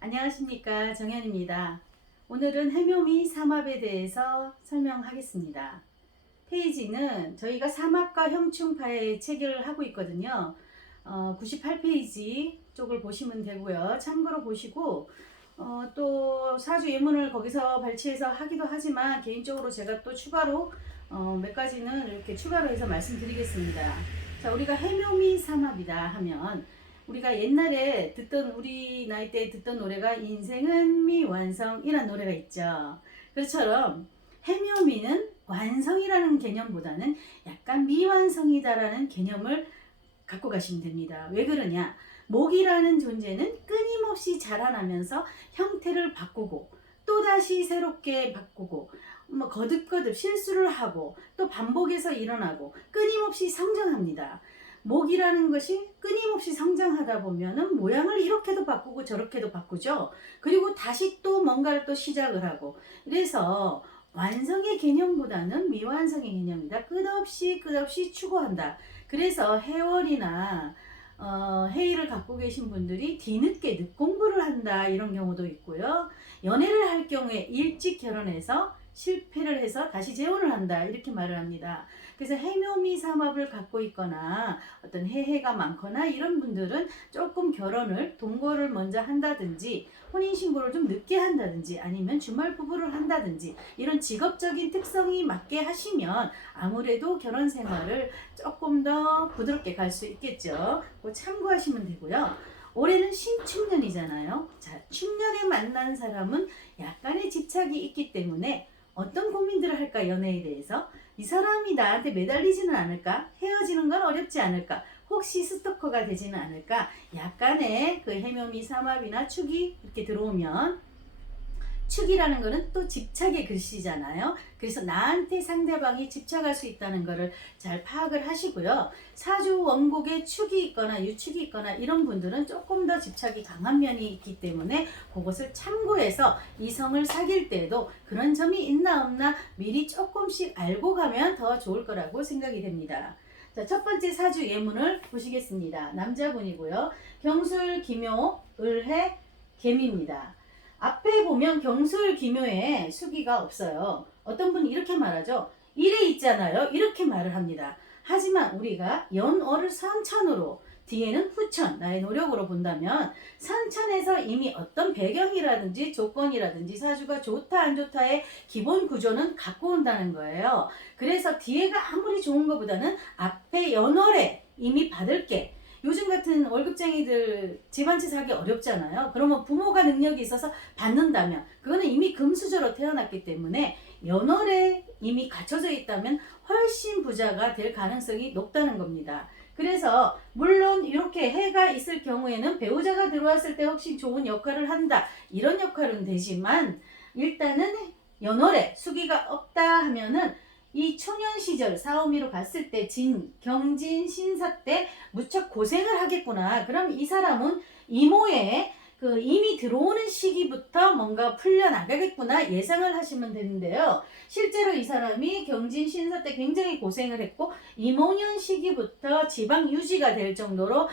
안녕하십니까, 정현입니다. 오늘은 해묘미 삼합에 대해서 설명하겠습니다. 페이지는 저희가 삼합과 형충파의 체결을 하고 있거든요. 98페이지 쪽을 보시면 되고요. 참고로 보시고 또 사주 예문을 거기서 발췌해서 하기도 하지만 개인적으로 제가 또 추가로 몇 가지는 이렇게 추가로 해서 말씀드리겠습니다. 자, 우리가 해묘미 삼합이다 하면 우리가 옛날에 듣던, 우리 나이 때 듣던 노래가 인생은 미완성이란 노래가 있죠. 그처럼 해묘미는 완성이라는 개념보다는 약간 미완성이다라는 개념을 갖고 가시면 됩니다. 왜 그러냐? 목이라는 존재는 끊임없이 자라나면서 형태를 바꾸고 또다시 새롭게 바꾸고 뭐 거듭거듭 실수를 하고 또 반복해서 일어나고 끊임없이 성장합니다. 목이라는 것이 끊임없이 성장하다 보면은 모양을 이렇게도 바꾸고 저렇게도 바꾸죠. 그리고 다시 또 뭔가를 또 시작을 하고, 그래서 완성의 개념보다는 미완성의 개념이다. 끝없이 추구한다. 그래서 해월이나 해일을 갖고 계신 분들이 뒤늦게 늦공부를 한다, 이런 경우도 있고요. 연애를 할 경우에 일찍 결혼해서 실패를 해서 다시 재혼을 한다, 이렇게 말을 합니다. 그래서 해묘미 삼합을 갖고 있거나 어떤 해해가 많거나 이런 분들은 조금 동거를 먼저 한다든지 혼인신고를 좀 늦게 한다든지 아니면 주말 부부를 한다든지 이런 직업적인 특성이 맞게 하시면 아무래도 결혼 생활을 조금 더 부드럽게 갈 수 있겠죠. 그거 참고하시면 되고요. 올해는 신축년이잖아요. 자, 축년에 만난 사람은 약간의 집착이 있기 때문에 어떤 고민들을 할까, 연애에 대해서? 이 사람이 나한테 매달리지는 않을까? 헤어지는 건 어렵지 않을까? 혹시 스토커가 되지는 않을까? 약간의 그 해묘미 삼합이나 축이 이렇게 들어오면, 축이라는 거는 또 집착의 글씨잖아요. 그래서 나한테 상대방이 집착할 수 있다는 거를 잘 파악을 하시고요. 사주 원곡에 축이 있거나 유축이 있거나 이런 분들은 조금 더 집착이 강한 면이 있기 때문에 그것을 참고해서 이성을 사귈 때에도 그런 점이 있나 없나 미리 조금씩 알고 가면 더 좋을 거라고 생각이 됩니다. 자, 첫 번째 사주 예문을 보시겠습니다. 남자분이고요. 경술, 기묘, 을해, 개미입니다. 앞에 보면 경술 기묘에 수기가 없어요. 어떤 분이 이렇게 말하죠. 일에 있잖아요. 이렇게 말을 합니다. 하지만 우리가 연어를 선천으로, 뒤에는 후천, 나의 노력으로 본다면 선천에서 이미 어떤 배경이라든지 조건이라든지 사주가 좋다 안 좋다의 기본 구조는 갖고 온다는 거예요. 그래서 뒤에가 아무리 좋은 것보다는 앞에 연월에 이미 받을 게, 요즘 같은 월급쟁이들 집 한 채 사기 어렵잖아요. 그러면 부모가 능력이 있어서 받는다면 그거는 이미 금수저로 태어났기 때문에 연월에 이미 갖춰져 있다면 훨씬 부자가 될 가능성이 높다는 겁니다. 그래서 물론 이렇게 해가 있을 경우에는 배우자가 들어왔을 때 훨씬 좋은 역할을 한다, 이런 역할은 되지만 일단은 연월에 수기가 없다 하면은 이 초년 시절 사오미로 갔을 때 경진 신사 때 무척 고생을 하겠구나. 그럼 이 사람은 이모의 그 이미 들어오는 시기부터 뭔가 풀려나가겠구나 예상을 하시면 되는데요. 실제로 이 사람이 경진 신사 때 굉장히 고생을 했고 이모년 시기부터 지방 유지가 될 정도로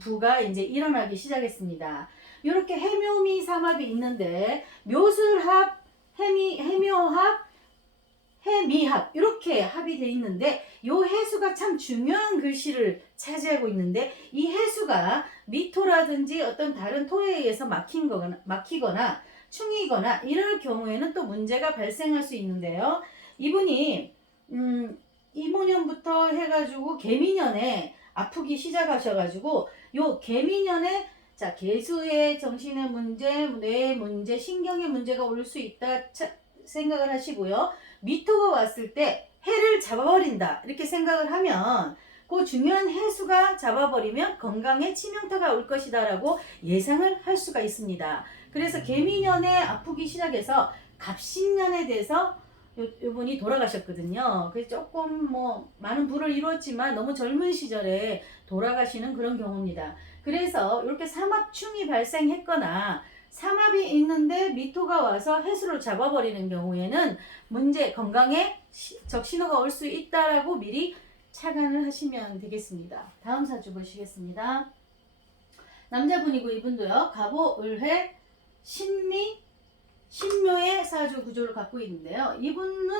부가 이제 일어나기 시작했습니다. 이렇게 해묘미 삼합이 있는데 묘술합, 해묘합, 해미합 이렇게 합이 되어 있는데 이 해수가 참 중요한 글씨를 차지하고 있는데 이 해수가 미토라든지 어떤 다른 토에 의해서 막히거나 충이거나 이럴 경우에는 또 문제가 발생할 수 있는데요. 이분이 이모년부터 해가지고 개미년에 아프기 시작하셔가지고 요 개미년에 자 개수의 정신의 문제, 뇌의 문제, 신경의 문제가 올 수 있다 생각을 하시고요. 미토가 왔을 때 해를 잡아버린다 이렇게 생각을 하면 그 중요한 해수가 잡아버리면 건강에 치명타가 올 것이다 라고 예상을 할 수가 있습니다. 그래서 개미년에 아프기 시작해서 갑신년에 대해서 요분이 돌아가셨거든요. 그래서 조금 뭐 많은 부를 이루었지만 너무 젊은 시절에 돌아가시는 그런 경우입니다. 그래서 이렇게 삼합충이 발생했거나 삼합이 있는데 미토가 와서 해수를 잡아버리는 경우에는 건강에 적신호가 올 수 있다라고 미리 착안을 하시면 되겠습니다. 다음 사주 보시겠습니다. 남자분이고 이분도요. 갑오, 을해, 신묘의 사주 구조를 갖고 있는데요. 이분은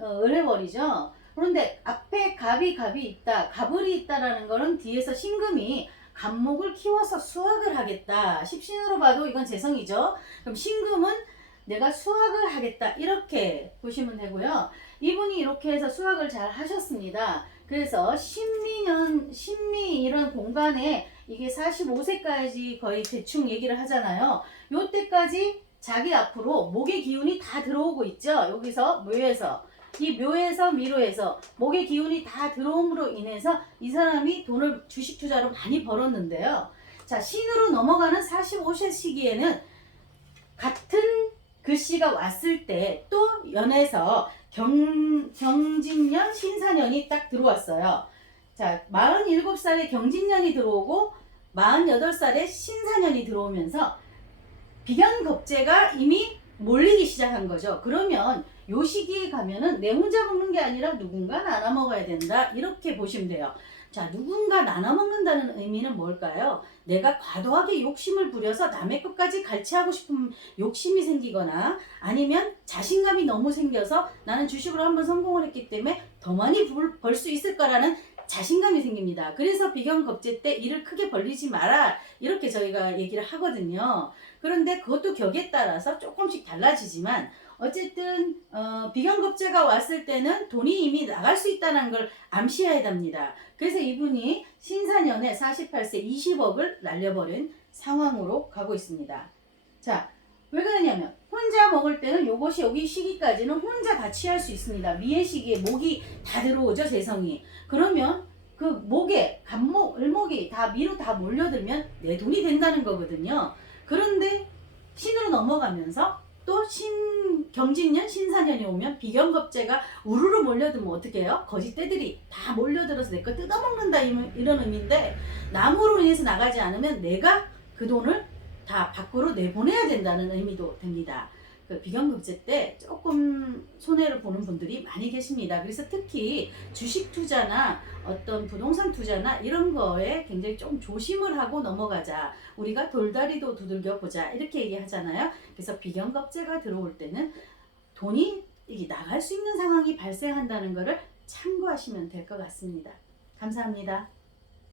을해월이죠. 그런데 앞에 갑이 있다, 갑을이 있다라는 거는 뒤에서 신금이 갑목을 키워서 수확을 하겠다. 십신으로 봐도 이건 재성이죠. 그럼 신금은 내가 수확을 하겠다 이렇게 보시면 되고요. 이분이 이렇게 해서 수확을 잘 하셨습니다. 그래서 신미 이런 공간에 이게 45세까지 거의 대충 얘기를 하잖아요. 요때까지 자기 앞으로 목의 기운이 다 들어오고 있죠. 여기서 묘에서 이 묘에서 미로에서 목의 기운이 다 들어옴으로 인해서 이 사람이 돈을 주식 투자로 많이 벌었는데요. 자, 신으로 넘어가는 45세 시기에는 같은 글씨가 왔을 때 또 연에서 경진년 신사년이 딱 들어왔어요. 자, 47살에 경진년이 들어오고 48살에 신사년이 들어오면서 비견겁재가 이미 몰리기 시작한 거죠. 그러면 요 시기에 가면은 내 혼자 먹는 게 아니라 누군가 나눠 먹어야 된다 이렇게 보시면 돼요. 자, 누군가 나눠 먹는다는 의미는 뭘까요? 내가 과도하게 욕심을 부려서 남의 것까지 갈취하고 싶은 욕심이 생기거나 아니면 자신감이 너무 생겨서 나는 주식으로 한번 성공을 했기 때문에 더 많이 벌 수 있을 거라는 자신감이 생깁니다. 그래서 비견겁재 때 일을 크게 벌리지 마라 이렇게 저희가 얘기를 하거든요. 그런데 그것도 격에 따라서 조금씩 달라지지만 어쨌든 비견겁재가 왔을 때는 돈이 이미 나갈 수 있다는 걸 암시해야 됩니다. 그래서 이분이 신사년에 48세 20억을 날려버린 상황으로 가고 있습니다. 자, 왜 그러냐면 혼자 먹을 때는 요것이 여기 시기까지는 혼자 다 취할 수 있습니다. 미의 시기에 목이 다 들어오죠, 재성이. 그러면 그 목에 갑목, 을목이 다 미로 다 몰려들면 내 돈이 된다는 거거든요. 그런데 신으로 넘어가면서 또 경진년, 신사년이 오면 비견겁재가 우르르 몰려들면 어떻게 해요? 거짓대들이 다 몰려들어서 내 거 뜯어먹는다 이런 의미인데 남으로 인해서 나가지 않으면 내가 그 돈을 다 밖으로 내보내야 된다는 의미도 됩니다. 그 비견급제 때 조금 손해를 보는 분들이 많이 계십니다. 그래서 특히 주식 투자나 어떤 부동산 투자나 이런 거에 굉장히 좀 조심을 하고 넘어가자. 우리가 돌다리도 두들겨 보자 이렇게 얘기하잖아요. 그래서 비견급제가 들어올 때는 돈이 나갈 수 있는 상황이 발생한다는 것을 참고하시면 될 것 같습니다. 감사합니다.